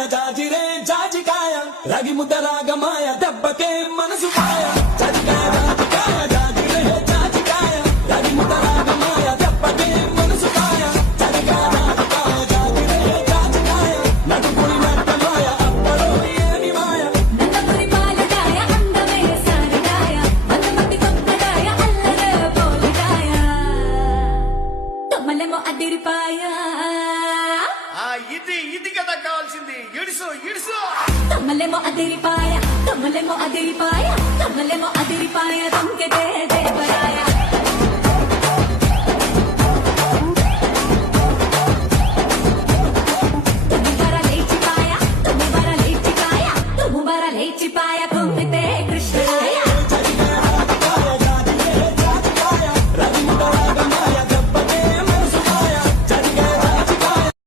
జాజికాయ జాజిరే జాజికాయ రాగి ముద్ద రాగమాయ దెబ్బకే మనసు మాయ జాజికాయ జాజికాయ జాజిరే జాజికాయ రాగి ముద్ద రాగమాయ దెబ్బకే మనసు మాయ జాజికాయ జాజికాయ జాజిరే జాజికాయ నడుపుని నట్టమాయ అప్పలో ఏమి మాయ నందపురి పాలకాయ అందమే సారకాయ అందమతి కొత్తకాయ అల్లరే పోలికాయ తమ్మలేమో అదిరిపాయ ఇది కదా కావాల్సింది. ఇడుసు ఇడుసు తమ్మలేమో అదిరిపాయ తమ్మలేమో అదిరిపాయ తమ్మలేమో అదిరిపాయ తొంకెటే దేవరాయ